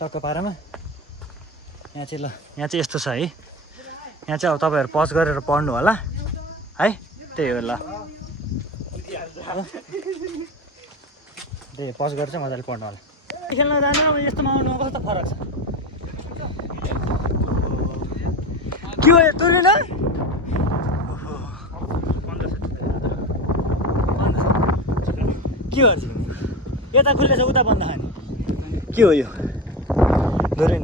टक्क पारामा यहाँ चाहिँ ल यहाँ चाहिँ यस्तो छ है यहाँ चाहिँ अब तपाईँहरू पज गरेर पढ्नु होला है त्यही हो ल त्यही पज गरेर चाहिँ मजाले पढ्नु होला खेल्न जानु अब यस्तोमा आउनुमा कस्तो फरक छ के हो यो तुरिन के गर्छ यता खुल्लेछ उता बन्द खाने के हो यो दुर्बिन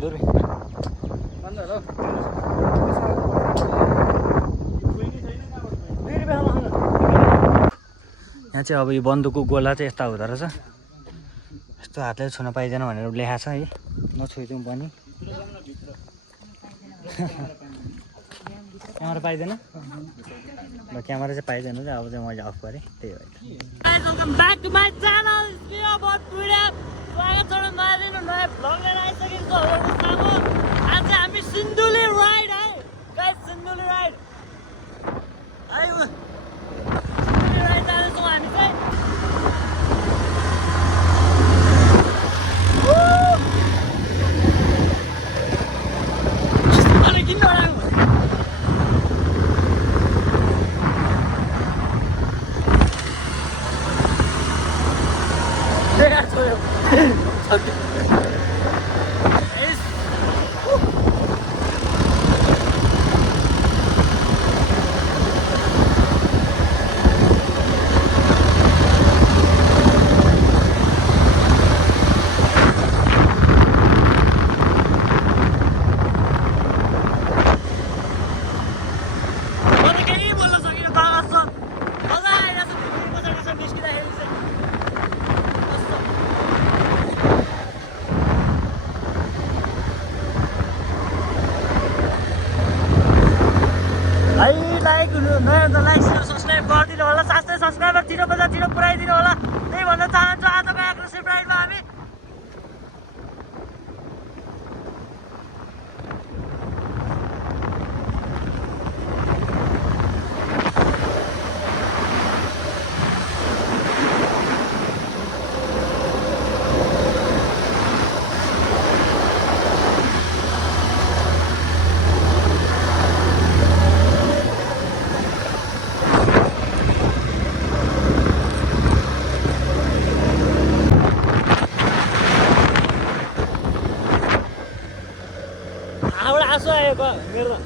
यहाँ चाहिँ अब यो बन्दुकको गोला चाहिँ यस्ता हुँदो रहेछ यस्तो हातले छुन पाइँदैन भनेर लेखा छ है नछोइदिउँ पनि क्यामेरा पाइँदैन ल क्यामेरा चाहिँ पाइँदैन चाहिँ अब चाहिँ मैले अफ गरेँ त्यही भएर welcome back to my channel स्वागत छ नयाँ दिन नयाँ भ्लग लिएर आइसकेको सामु आज चाहिँ हामी सिन्धुली राइड है guys Sindhuli ride Sindhuli ride जाँदैछौँ हामी चाहिँ किन लाइक सब्सक्राइब गरिदिनु होला साथै सब्सक्राइबर 0 पुऱ्याइदिनु होला त्यही भन्न चाहन्छु आजको एग्रेसिभ राइडमा हामी आसो आएको मेरो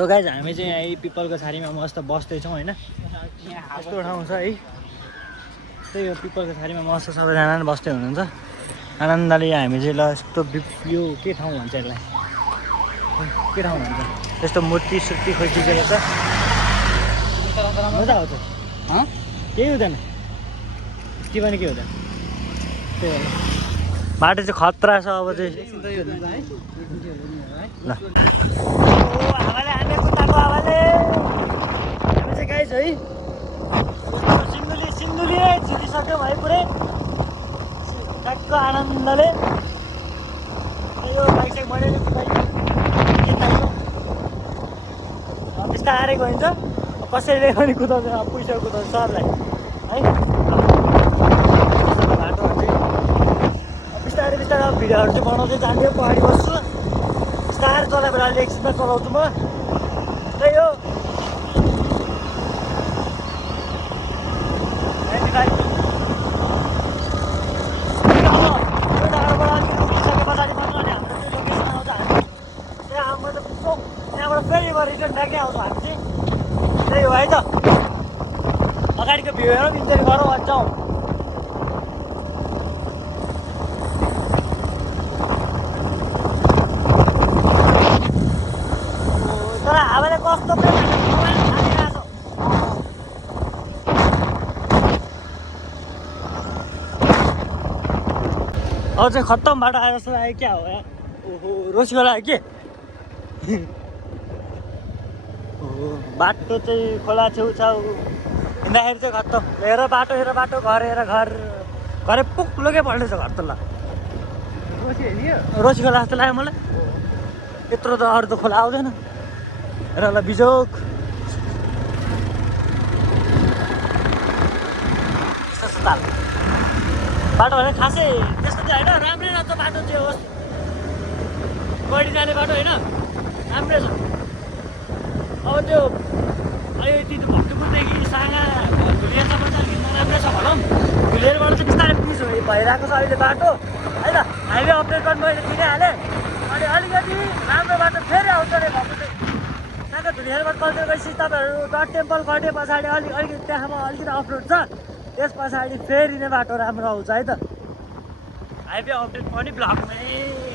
तो गाइज हामी चाहिँ यही पिपलको छारीमा मस्त बस्दैछौँ होइन यस्तो ठाउँ छ है त्यही हो पिपलको छारीमा मस्त सबैजना बस्दै हुनुहुन्छ आनन्दले हामी चाहिँ ल यस्तो यो के ठाउँ भन्छ यसलाई के ठाउँ भन्छ यस्तो मूर्ति सुर्ति खोजिसकेको छ मजा आउँछ केही हुँदैन के पनि के हुँदैन त्यही भएर बाटो चाहिँ खतरा छ अब चाहिँ ल आमाले हाने कुताको आमाले हामी चाहिँ गाइस है सिन्धुली जितिसक्यौँ है पुरै ट्याक्क आनन्दले यो बाइक चाहिँ मैले बिस्तारै गइन्छ कसैले पनि कुदाउँछ पैसा कुदाउँछ सरलाई है बाटोहरू चाहिँ बिस्तारै अब भिडियोहरू चाहिँ बनाउँदै जान्थ्यो पहाडी बस्छु बिस्तारै चलाएर अहिले एकछिनमा चलाउँछु म त्यही हो रिटर्न ट्याक्कै आउँछ हामी चाहिँ त्यही हो है त अगाडिको भ्यू हेरौँ इन्जोय गरौँ जाउँ तर हावाले कस्तो अब चाहिँ खत्तम बाटो आएर जस्तो लाग्यो क्या हो यहाँ ओहो रोसिलो लाग्यो के बाटो चाहिँ खोला छेउछाउ हिँड्दाखेरि चाहिँ खत्तम हेर बाटो घर घरै पुग्लोकै पल्टेछ घर त ल रोसी खोला जस्तो लाग्यो मलाई यत्रो त अरू त खोला आउँदैन हेर ल बिजोक यस्तो ताल बाटो भने खासै त्यस्तो चाहिँ होइन राम्रै रहेछ बाटो चाहिँ होस् गडी जाने बाटो होइन राम्रै छ अब त्यो अहिले भक्तपुरदेखि सागा धुलियासम्म चाहिँ अलिकति नराम्रै छ भनौँ धुलियाबाट चाहिँ बिस्तारै पिस भइरहेको छ अहिले बाटो है त हाइवे अपडेट गर्नु मैले दिइहालेँ अनि अलिकति राम्रो बाटो फेरि आउँछ अरे भएको चाहिँ सागा धुलियाबाट कल्चर गएपछि तपाईँहरू डट टेम्पल कटे पछाडि अलिकति त्यहाँमा अलिकति अफरोड छ त्यस पछाडि फेरि नै बाटो राम्रो आउँछ है त हाइवे अपडेट पनि ब्लकमै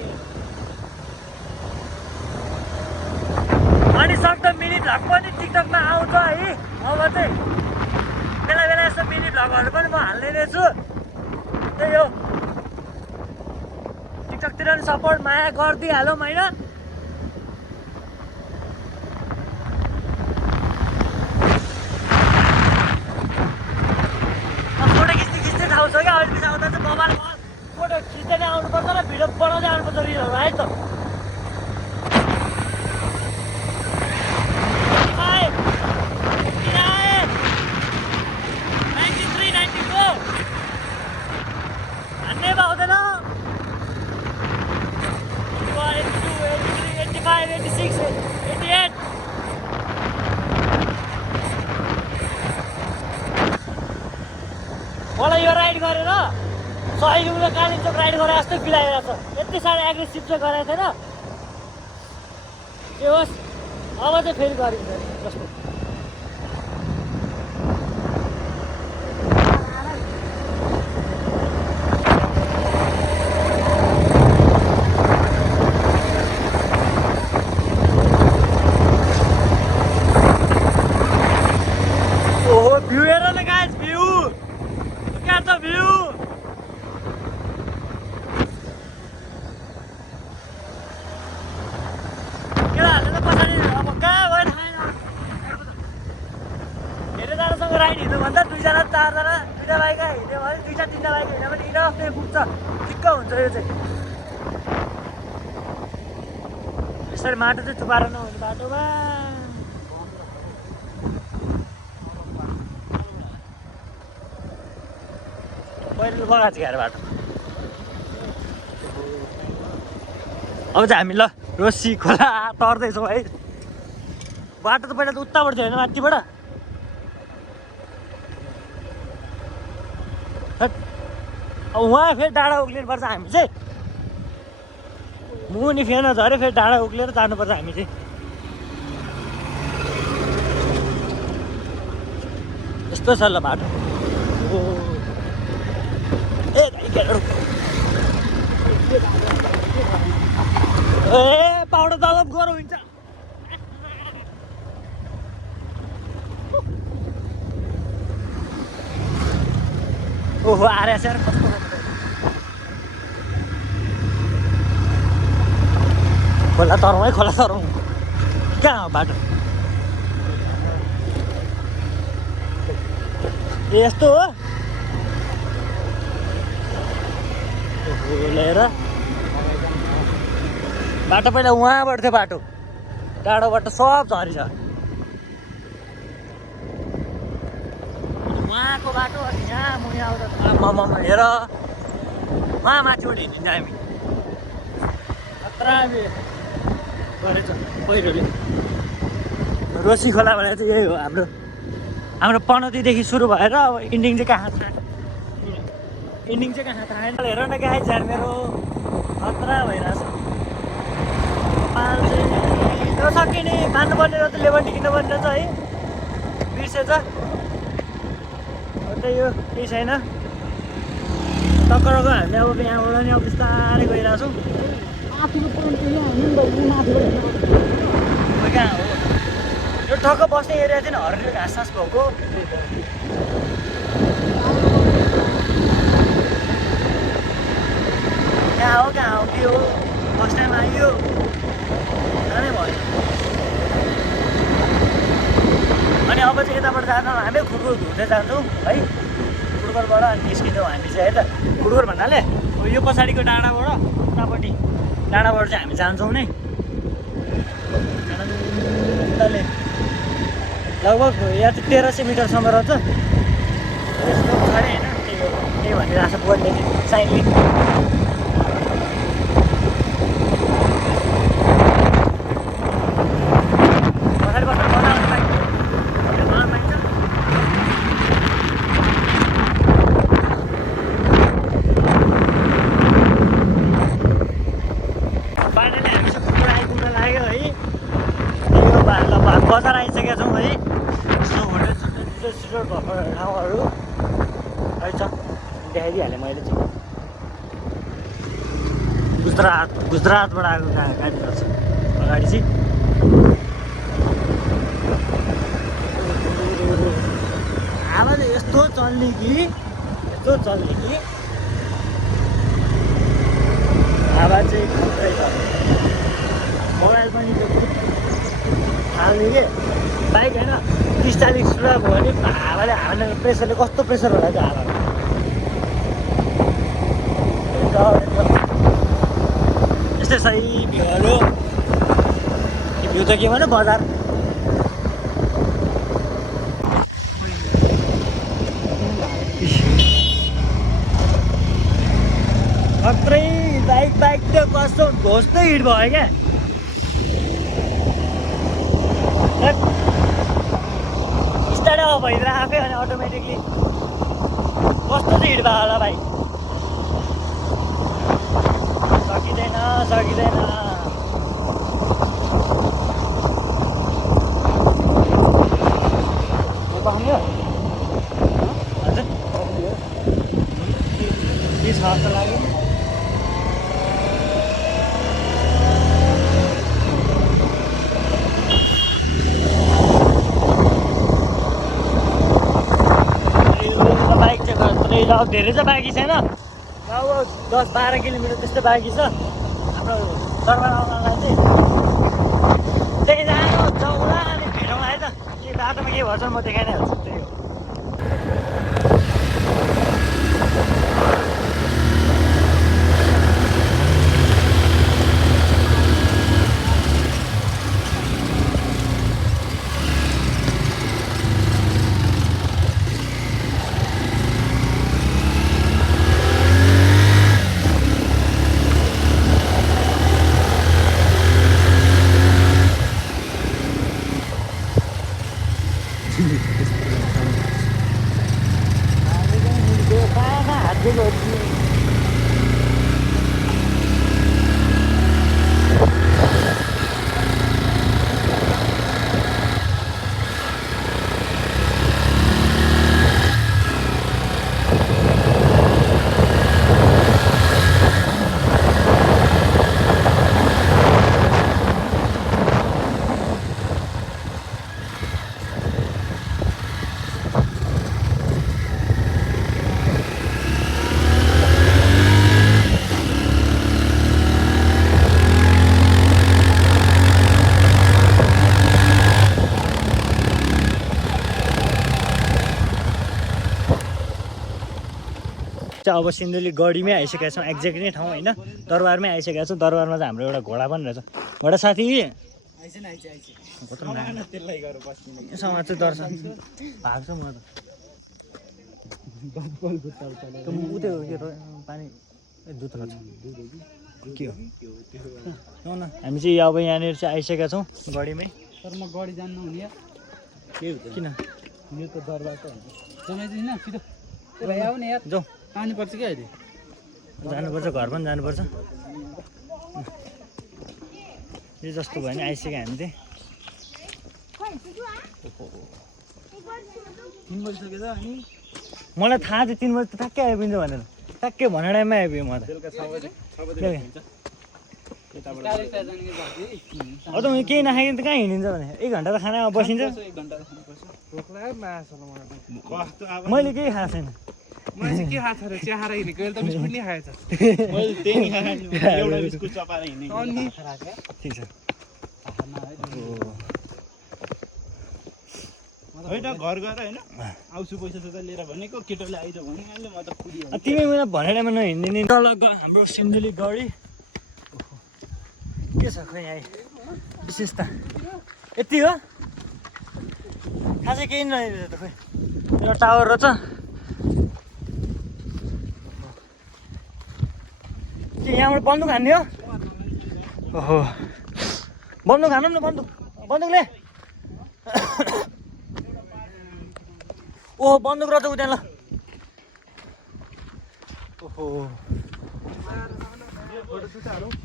अनि सक्दो मिनी भ्लग पनि टिकटकमा आउँछ है अब चाहिँ बेला बेला यस्तो मिनी भ्लगहरू पनि म हाल्ने रहेछु त्यही हो टिकटकतिर पनि सपोर्ट माया गरिदिइहालौँ होइन फोटो खिच्दै थाहा छ क्या अहिले पछि आउँदा चाहिँ मोबाइलमा फोटो खिच्दै नै आउनुपर्छ र भिडियो बनाउँदै आउनुपर्छ रिलहरू है त मलाई यो राइड गरेर सहिलुङले कालिम्पोङ राइड गरे जस्तै फिलाइरहेको छ यति साह्रो एग्रेसिभ चाहिँ गरेको थिएन के होस् अब चाहिँ फेरि गरिन्छ जस्तो ओहो भ्यू हेर न गाइस भ्यू क्या त भ्यू केटाहरूले त पछाडि अब कहाँ गयो थाहा छैन धेरैजनासँग राइड हिँड्नुभन्दा दुईजना चारजना दुईवटा बाइक हिँड्यो भने दुईवटा तिनवटा बाइक हिँड्यो भने इनफ नै पुग्छ ठिक्क हुन्छ यो चाहिँ यसरी माटो चाहिँ थुपाएर नहुने बाटोमा पहिलो बगाएको छ क्यारे बाटो अब चाहिँ हामी ल रोसी खोला तर्दैछौँ है बाटो त पहिला त उताबाट थियो होइन माथिबाट अब उहाँ फेरि डाँडा उक्लिनु पर्छ हामी चाहिँ मुनि फेर्न झऱ्यो फेरि डाँडा उक्लेर जानुपर्छ हामी चाहिँ यस्तो छ ल बाटो ए पाउडर तलब गरौँ हुन्छ ओहो आर कस्तो खोला तरौँ है, खोला तरौँ। कहाँ हो बाटो? ए यस्तो हो लिएर बाटो पहिला उहाँबाट थियो बाटो, टाढोबाट सब झरी छ। उहाँको बाटो अनि यहाँ मुनि आउँदा आम्मामा हेर उहाँ माथिबाट हिँडिन्छ हामी। खतरा गरेछ पहिरोले। रोसी खोला भनेर चाहिँ यही हो हाम्रो पनौतीदेखि सुरु भएर अब इन्डिङ चाहिँ कहाँ छ, इन्डिङ चाहिँ कहाँ थाहा छैन। हेर न गाई झ्यार मेरो खतरा भइरहेछ। पाल चाहिँ त्यो सकिने मान्नुपर्ने र त लेबन्टी किन्नुपर्ने रहेछ है, बिर्सेछ। त्यही हो, केही छैन। टक्करको हामीले अब यहाँबाट नि अब बिस्तारै गइरहेछौँ। माथिको पोइन्ट चाहिँ यहाँ माथिबाट कहाँ हो यो ठक्क बस्ने एरिया चाहिँ हरियो घाँस सास भएको। कहाँ हो के हो फर्स्ट टाइम आइयो जानै भएन। अनि अब चाहिँ यताबाट जाँदा हामी खुडुर घुम्दै जान्छौँ है। खुडुरबाट अनि निस्किन्छौँ हामी चाहिँ है त। खुडुर भन्नाले यो पछाडिको डाँडाबाट उतापट्टि डाँडाबाट चाहिँ हामी जान्छौँ नै। लगभग यहाँ चाहिँ 1300 मिटरसम्म रहेछ। यसको पछाडि होइन त्यही भनिरहेको छ बोर्डले साइनले। पछाडि बस्दा मजा आउँछ पाइन्छ। बाटोले हामी चाहिँ खुट्टा आइपुग्न लाग्यो है। यो बजार आइसकेका छौँ है। छिटो भएको ठाउँहरू रहेछ देखाइदिइहालेँ मैले चाहिँ। गुजरातबाट आएको गाडी रहेछ अगाडि चाहिँ। हावा चाहिँ यस्तो चल्ने कि हावा चाहिँ खत्रै छ। मोबाइल पनि हाल्ने के बाइक होइन 30-40 रुपियाँ भयो भने हावाले हाल्ने प्रेसरले कस्तो प्रेसर होला त्यो हावा। यस्तै सही भ्यूहरू। भ्यू त के भन्नु बजार। खत्रै बाइक त कस्तो घोस्दै हिट भयो क्या। स्टार्ट अब भइदिएर आफै अनि अटोमेटिकली कस्तो चाहिँ हिट भयो होला बाइक। सकिँदैन हजुर के छ जस्तो लाग्यो। अब धेरै चाहिँ बाँकी छैन। अब 10-12 किलोमिटर त्यस्तो बाँकी छ हाम्रो दरबार आउनलाई चाहिँ। त्यही जाउँला अनि भेटौँला है त। के बाटोमा के भन्छ म देखाइ नै हाल्छु। त्यही हो। चाहिँ अब सिन्धुली गढीमै आइसकेका छौँ, एक्ज्याक्ट नै ठाउँ होइन, दरबारमै आइसकेका छौँ। दरबारमा चाहिँ हाम्रो एउटा घोडा पनि रहेछ। घोडा साथी समाज चाहिँ दर्शन भएको छ। म त पानी दुध छ के हो न। हामी चाहिँ अब यहाँनिर चाहिँ आइसकेका छौँ गढीमै। तर म गढी जान्नु हुने के हुन्छ किन यो त दरबार त जमाइदिनु न छिटो आऊ नि यार। जाउँ, पानी पर्छ कि अहिले जानुपर्छ, घर पनि जानुपर्छ। यो जस्तो भयो नि आइसक्यो हामी चाहिँ। 3 बजिसक्यो त अनि मलाई थाहा थियो 3 बजी त ठ्याक्कै आइपुग्छ भनेर, ठ्याक्कै भन्ने टाइममै आइपुग्यो म त। अब त केही नखाइकन त कहाँ हिँडिन्छ भने 1 घन्टा त खाना बसिन्छ। मैले केही खाएको छैन। मैले के खाएको छ र चिया खाएर हिँडेको अहिले त बिस्कुट नि खाएछ। मैले त्यही नि खाएँ, एउटा बिस्कुट चपाएर हिँडेको। अनि ठिक छ। होइन घर गएर होइन आउँछु पैसा सैसा लिएर भनेको, केटोले आइज भनिहाल्यो, म त कुदिहाल्छु। तिमी मलाई भनेर टाइममा नहिँडिदिने। तल हाम्रो सिन्धुली गढी के छ खोइ यहाँ विशेषता यति हो, खासै केही नरहेछ त। खोइ एउटा टावर रहेछ के यहाँबाट बन्दुक हान्ने हो? ओहो बन्दुक हानौँ न, बन्दुकले ओहो बन्दुक रहेछ उता ल। ओहो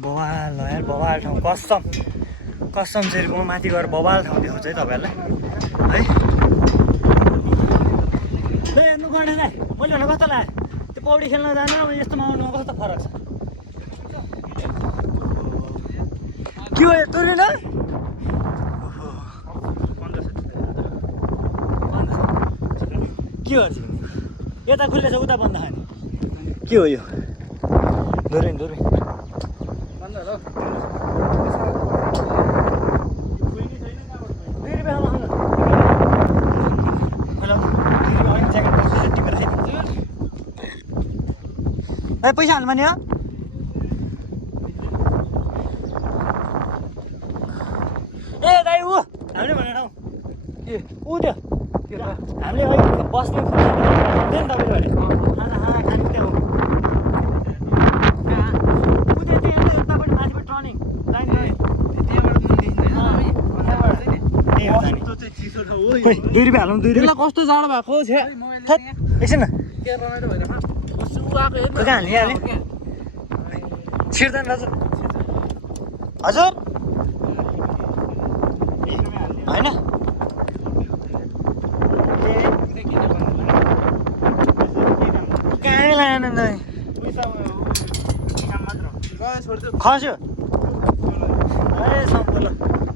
बवाल हो यार, बवाल ठाउँ कसम फेरि म माथि गएर बवाल ठाउँ देखाउँछु है तपाईँहरूलाई है। ल हेर्नु गर्ने दाइ, मैले भने कस्तो लाग्यो त्यो पौडी खेल्न जानु अब यस्तोमा आउनुमा कस्तो फरक छ। के हो तुरिन के गर्छ यता खुल्लेछ उता बन्द खाने के हो यो? दुर्बिन पैसा हाल्नु पर्ने हो? ए दाइ ऊ हामीले भनेर ठाउँ के ऊ त्यो हामीले अहिले बस्ने नि तपाईँले भने खाना खाने त्यहाँ हो। यतापट्टि माथिबाट टर्निङ ₹2 हालौँ। बेला कस्तो जाडो भएको छ एकछिन न के रमाइलो भइरहेको कहाँ हाल्ने हाल्ने छिर्दैन दाजु हजुर होइन कहाँ लाएन नि खस्यो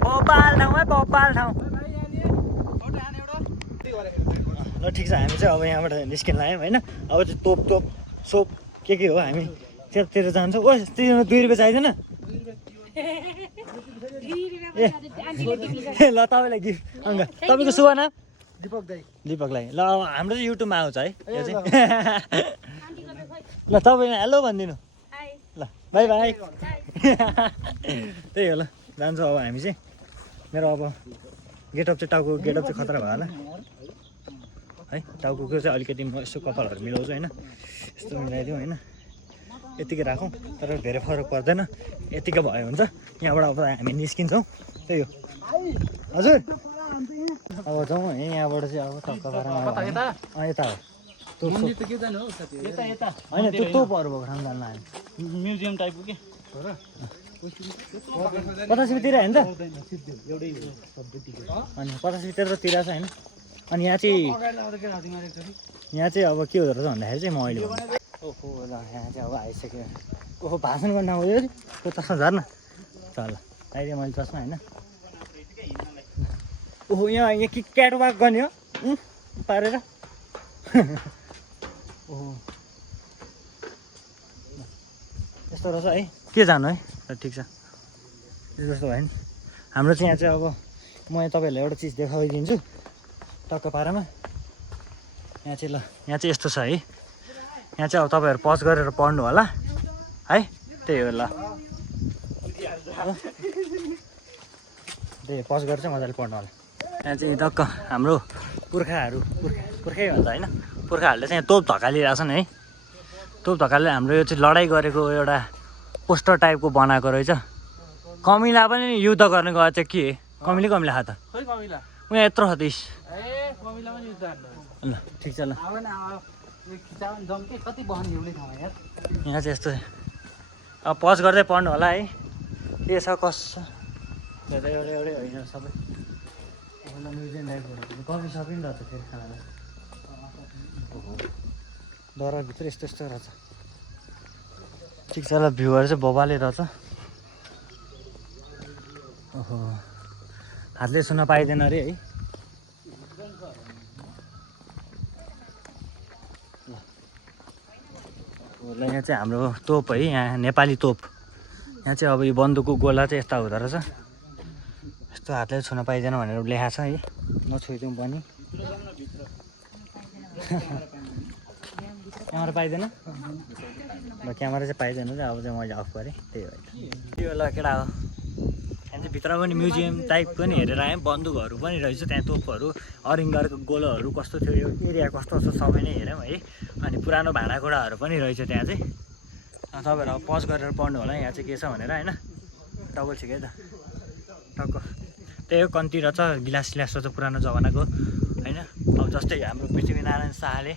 बबाल ठाउँ है बबाल ठाउँ। ल ठिक छ हामी चाहिँ अब यहाँबाट निस्किन लाग्यौँ होइन। अब चाहिँ तोप सोप के हो हामी त्यतातिर जान्छौँ। ओ त्यो ₹2 चाहिँदैन ए ल तपाईँलाई गिफ्ट अङ्क तपाईँको शुभ नाम दिपकलाई। ल अब हाम्रो चाहिँ युट्युबमा आउँछ है यो चाहिँ ल तपाईँलाई हेलो भनिदिनु ल बाई बाई त्यही हो। ल जान्छौँ अब हामी चाहिँ। मेरो अब गेटअप चाहिँ टाउको गेटअप चाहिँ खतरा भयो होला है। टाउको चाहिँ अलिकति म यसो कपालहरू मिलाउँछु होइन, यस्तो मिलाइदिउँ होइन, यतिकै राखौँ तर धेरै फरक पर्दैन, यतिकै भयो हुन्छ। यहाँबाट अब हामी निस्किन्छौँ त्यही हो हजुर। अब जाउँ है यहाँबाट चाहिँ अब टक्क यता हो होइन त्यो तोपहरू भएको ठाउँ जान्न हामी म्युजियम टाइपको के 50 रुपियाँतिर होइन त अनि 50 रुपियाँतिर तिर छ होइन। अनि यहाँ चाहिँ अब के हुँदो रहेछ भन्दाखेरि चाहिँ म अहिले ओहो ल यहाँ चाहिँ अब आइसक्यो। ओहो भाषण गर्न आउँयो अरे त्यो चस्मा झर्न चल अहिले मैले चस्मा होइन। ओहो यहाँ के क्याट वाक गर्ने हो पारेर ओहो यस्तो रहेछ है के जानु है। ल ठिक छ यो जस्तो भयो नि हाम्रो चाहिँ यहाँ चाहिँ। अब म तपाईँहरूलाई एउटा चिज देखाइदिन्छु टक्क पारामा। यहाँ चाहिँ ल यहाँ चाहिँ यस्तो छ है यहाँ चाहिँ अब तपाईँहरू पज गरेर पढ्नु होला है। त्यही हो ल, त्यही पज गरेर चाहिँ मजाले पढ्नु होला। यहाँ चाहिँ टक्क हाम्रो पुर्खाहरू पुर्खै भन्छ होइन, पुर्खाहरूले चाहिँ तोप धकालिरहेछन् है। तोप धकालले हाम्रो यो चाहिँ लडाइँ गरेको एउटा पोस्टर टाइपको बनाएको रहेछ। कमिला पनि युद्ध गर्ने गएको चाहिँ के कमिला खा त खोइ कमिला उहाँ यत्रो खतिस ए कमिला पनि युद्ध ल ठिक छ ल। अब न यो खिचावन जम्के कति बहन हिउँले ठाउँमा यार। यहाँ चाहिँ यस्तो अब पज गर्दै पढ्नु होला है। के छ कस छ एउटा एउटै होइन सबै म्युजियम टाइपहरू कफी सप नि रहेछ फेरि खाना दरभित्र यस्तो यस्तो रहेछ। ठिक छ ल, भ्यूहरू चाहिँ बबाले रहेछ। ओहो हातले सुन्न पाइँदैन अरे है। ल यहाँ चाहिँ हाम्रो तोप है, यहाँ नेपाली तोप। यहाँ चाहिँ अब यो बन्दुकको गोला चाहिँ यस्ता हुँदो रहेछ। यस्तो हातले छुन पाइँदैन भनेर लेखा छ है, नछोइदिउँ पनि। क्यामेरा पाइँदैन ल, क्यामेरा चाहिँ पाइँदैन चाहिँ अब चाहिँ मैले अफ गरेँ त्यही भएर। यो ल केटा हो, त्यहाँ चाहिँ भित्र पनि म्युजियम टाइप पनि हेरेर आएँ। बन्दुकहरू पनि रहेछ त्यहाँ, तोपहरू अरिङ्गरको गोलोहरू कस्तो थियो, यो एरिया कस्तो छ सबै नै हेऱ्यौँ है। अनि पुरानो भाँडाकुँडाहरू पनि रहेछ त्यहाँ चाहिँ। तपाईँहरू अब पज गरेर पढ्नु होला यहाँ चाहिँ के छ भनेर होइन। डबल ठिकै त टक्क त्यही हो, कन्ती रहेछ गिलास सिलास रहेछ पुरानो जमानाको होइन। अब जस्तै हाम्रो पृथ्वीनारायण शाहले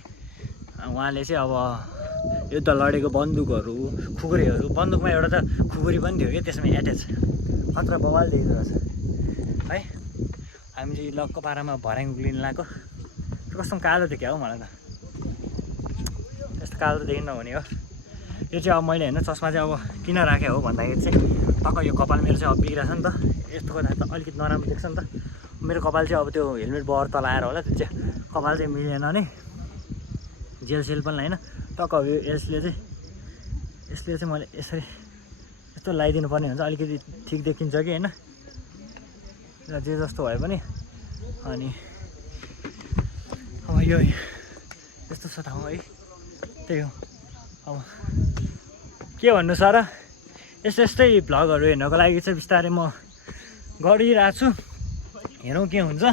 उहाँले चाहिँ अब युद्ध लडेको बन्दुकहरू खुकुरीहरू, बन्दुकमा एउटा त खुकुरी पनि थियो कि त्यसमा एट्याच, खतरा बवाल देखिँदो रहेछ है। हामी चाहिँ लक्क पारामा भर्याङ उक्लिन लगाएको। कस्तो कालो थियो क्या हौ, मलाई त त्यस्तो कालो त देखिन्न हुने हो। यो चाहिँ अब मैले होइन चस्मा चाहिँ अब किन राखेँ हो भन्दाखेरि चाहिँ टक्क यो कपाल मेरो चाहिँ अब बिग्रेछ नि त, यस्तो गर्दा त अलिकति नराम्रो देख्छ नि त। मेरो कपाल चाहिँ अब त्यो हेलमेट बहर तल आएर होला, त्यो चाहिँ कपाल चाहिँ मिलेन नि, जेल सेल पनि होइन। टक्क अब यो यसले चाहिँ मैले यसरी यस्तो लगाइदिनु पर्ने हुन्छ, अलिकति ठिक देखिन्छ कि होइन। र जे जस्तो भए पनि अनि अब यो यस्तो छ ठाउँ है, त्यही हो। अब के भन्नु सर, यस्तै भ्लगहरू हेर्नको लागि चाहिँ बिस्तारै म गरिरहेको छु, हेरौँ के हुन्छ।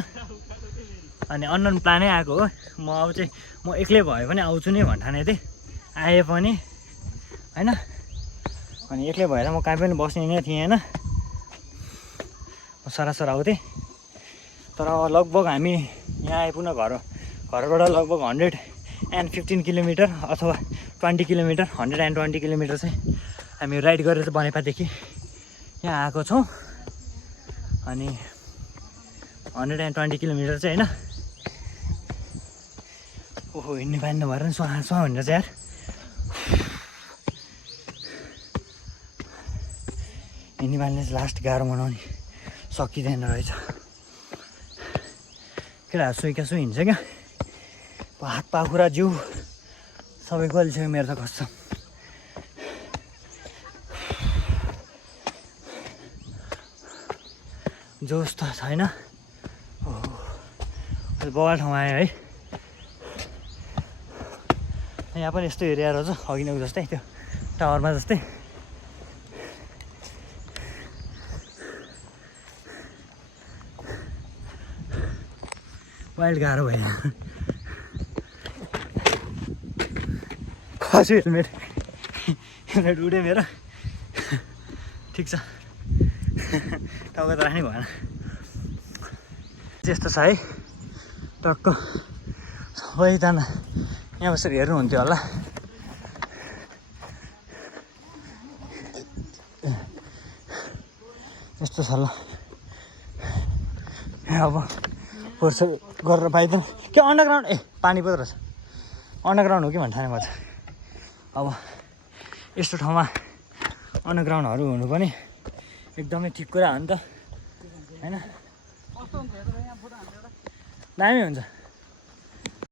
अनि अननोन प्लानै आएको हो। म अब चाहिँ म एक्लै भए पनि आउँछु नै भन्ठाने थिएँ, आएँ पनि होइन। अनि एक्लै भएर म कहीँ पनि बस्ने नै थिएँ होइन, सरासर आउँथेँ। तर लगभग हामी यहाँ आइपुग्न घरबाट लगभग 115 किलोमिटर अथवा 20 किलोमिटर, 120 किलोमिटर चाहिँ हामी राइड गरेर बनेपादेखि यहाँ आएको छौँ। अनि 120 किलोमिटर चाहिँ होइन। ओहो हिँड्ने पानी नभएर नि सुहा हुन्छ यार। हिँड्ने पानीले लास्ट गाह्रो बनाउने सकिँदैन रहेछ। केटाहरू सुइका सुई हिँड्छ क्या, हात पाखुरा जिउ सबै गलिसक्यो मेरो त कसम। जोस त छैन। बवाल ठाउँ आयो है। यहाँ पनि यस्तो एरिया रहेछ अघि नै जस्तै, त्यो टावरमा जस्तै। वाइल्ड गाह्रो भयो। खस्यो हेलमेट उड्यो मेरो। ठिक छ, टाउको त राख्नै भएन। त्यस्तो छ है टक्क। सबैजना यहाँ बसेर हेर्नुहुन्थ्यो होला। यस्तो छ ल। अब फोर्स गरेर पाइँदैन के अन्डरग्राउन्ड। पानी पो रहेछ, अन्डरग्राउन्ड हो कि भन्ठाने म त। अब यस्तो ठाउँमा अन्डरग्राउन्डहरू हुनु पनि एकदमै ठिक कुरा हो नि त होइन। दामी हुन्छ।